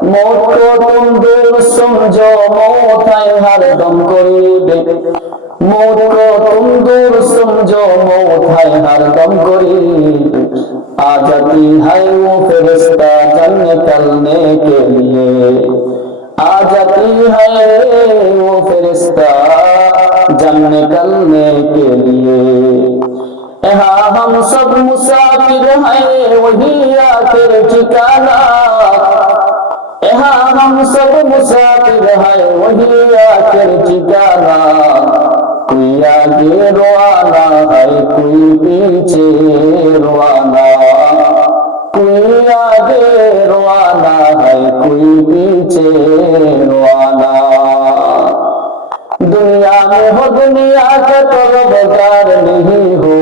মৌত তুম দিল সমঝো মৌতাই হার দম করিবে মৌত তুম দূর সমঝো মৌতাই হার দম করিবে আজাতি হাই মো ফেরেশতা জান্নাত আলনে কে লিয়ে আজাতি হাই মো ফেরেশতা জান্নাত আলনে কে লিয়ে यहाँ हम सब मुसाफिर हैं वही आखिर ठिकाना यहाँ हम सब मुसाफिर हैं वही आखिर ठिकाना कोई आगे रोआना है कोई पीछे रोआना कोई आगे रोआना है कोई पीछे रोआना दुनिया में हो दुनिया का तलबगार नहीं हो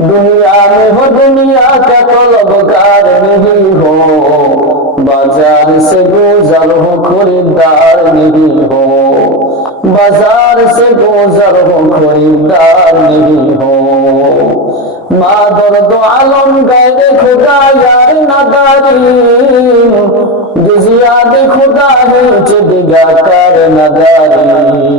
दुनिया में हो दुनिया का तलबगार नहीं हो बाज़ार से गुजर हो, खरीदार नहीं हो। बाज़ार से गुजर हो, खरीदार नहीं हो। मादर दो आलम गए खुदा यार नदारी गुजियाद खुदा नीचे दिगा कर नदारी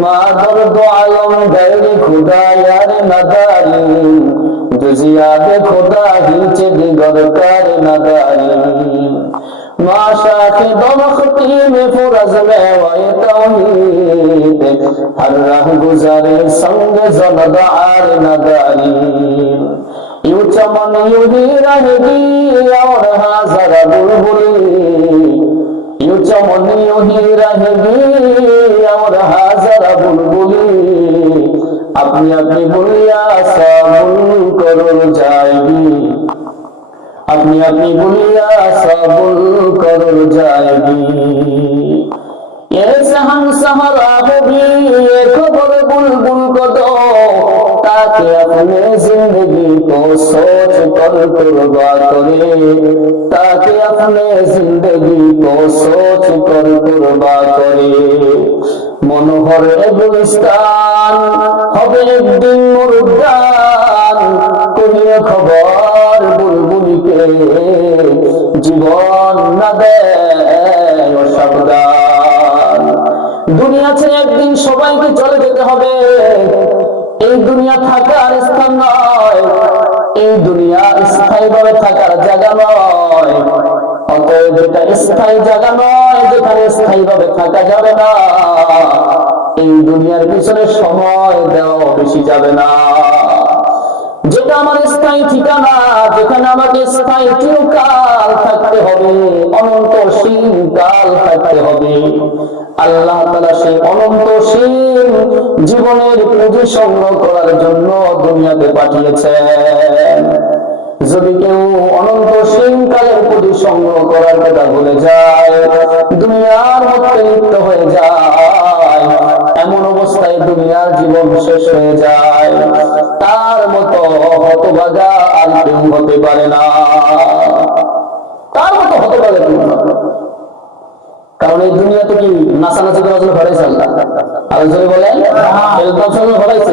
मादर दो आलम गए खुदा यार नदारी गुजियाद खुदा नीचे दिगर कर नदारी ما شاهد مختیم فرز میوای توحید هر ره گزاری سنگ زند عار نداری یو چمن یو دی رہ دی اور حاضر بلبلی یو چمن یو دی رہ دی اور حاضر بلبلی اپنی اپنی بلیا سامن کرو جا আপনি আপনি বলিয়া সবল করল যাইবি এ সাহান সাহারা হবি এ খবর বুলবুল কত, তাকে আপনি জিন্দগি তো সোচ কর কুরবা করে তাকে আপনি জিন্দগি সোচ কর করে মনোহর হবে একদিন মুরদান জীবন না দেয় সাবধান। দুনিয়া ছেড়ে একদিন সবাইকে চলে যেতে হবে। এই দুনিয়া থাকার স্থান নয়, এই দুনিয়া স্থায়ীভাবে থাকার জায়গা নয়। অতএব স্থায়ী জায়গা নয়, যেখানে স্থায়ী ভাবে থাকা যাবে না, এই দুনিয়ার পিছনে সময় দেওয়া বেশি যাবে না। যেটা আমার স্থায়ী ঠিকানা, যেখানে আমাকে স্থায়ী চিরকাল থাকতে হবে, অনন্তশীল কাল থাকতে হবে। আল্লাহ তালা সেই অনন্তশীল জীবনের পুঁজি সংগ্রহ করার জন্য দুনিয়াতে পাঠিয়েছেন। যদি কেউ অনন্ত কালের প্রতি সংগ্রহ করার কথা ভুলে যায়, দুনিয়ার মধ্যে লিপ্ত হয়ে যায়, এমন অবস্থায় দুনিয়ার জীবন শেষ হয়ে যায়। তার মতো হতভাগা আর কেউ হতে পারে না। তার মতো হতভাগা কেউ কারণ এই দুনিয়াতে কি নাচানাচি করার জন্য ঘরে আল্লাহ? আর বলেন ঘরাইছে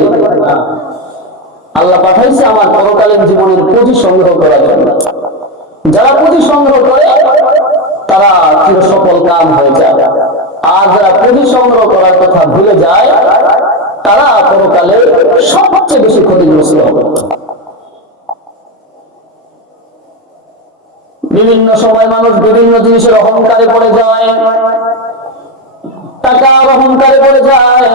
আল্লাহ পাঠাইছে আমার পরকালীন জীবনের পুঁজি সংগ্রহ করার জন্য। যারা পুঁজি সংগ্রহ করে, তারা চির সফল কাম হয়ে যায়। আর যারা পুঁজি সংগ্রহ করার কথা ভুলে যায় তারা পরকালে সবচেয়ে বেশি ক্ষতিগ্রস্ত বিভিন্ন সময় মানুষ বিভিন্ন জিনিসের অহংকারে পড়ে যায়। টাকার অহংকারে পড়ে যায়,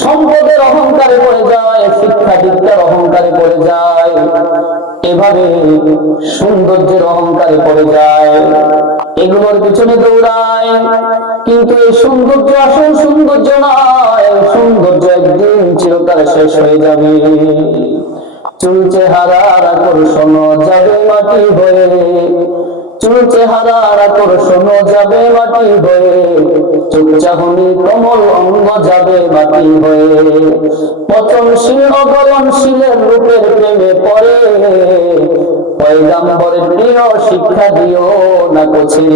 সম্পদের অহংকারে পড়ে যায় শিক্ষা দীক্ষার অহংকারে পড়ে যায়, এভাবে সৌন্দর্যের অহংকারে পড়ে যায়, এগুলোর পিছনে দৌড়ায়। কিন্তু এই সৌন্দর্য আসল সৌন্দর্য সৌন্দর্য চিরকাল শেষ হয়ে যাবে। চুল চেহারার আকর্ষণ যাবে মাটি হয়ে। চুল চেহারার আকর্ষণ যাবে মাটি হয়ে। চোখ চাহনি কমল অঙ্গ যাবে মাটি হয়ে। পচনশীল অগলনশীলের রূপের প্রেমে পড়ে। পয়গাম্বরের প্রিয় শিক্ষা দিও না কছে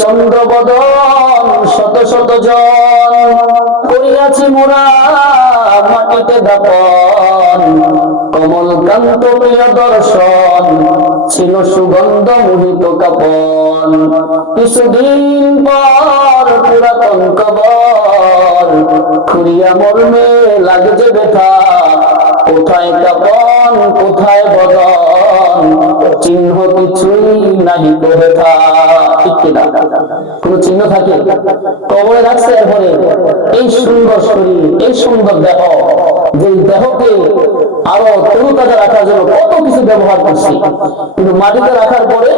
চন্দ্রবদন শত শত জন করিয়াছি মোরা মাটিতে দাপন। কমল কান্ত প্রিয় দর্শন, ছিল সুগন্ধ মোহিত কাপন। কিছুদিন পর পুরাতন কবর খুরিয়া মর্মে লাগছে ব্যথা। কোথায় কাপন, কোথায় বদন? চিহ্ন কিনা চিহ্ন থাকে? কবরে রাখছে এরপরে, এই সুন্দর শরীর, এই সুন্দর দেহ যে দেহকে আরও তরুতাজা রাখার জন্য কত কিছু ব্যবহার করছি, কিন্তু মাটিতে রাখার পরে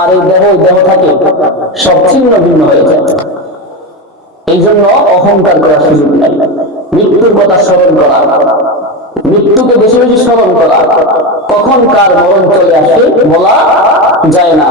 আর এই দেহ দেহ থাকে সব ছিন্ন ভিন্ন হয়ে যায়। এই জন্য অহংকার সুযোগ নাই। মৃত্যুর কথা স্মরণ করা। মৃত্যুকে বেশি বেশি স্মরণ করা। কখন কার মরণ চলে আসে বলা যায় না।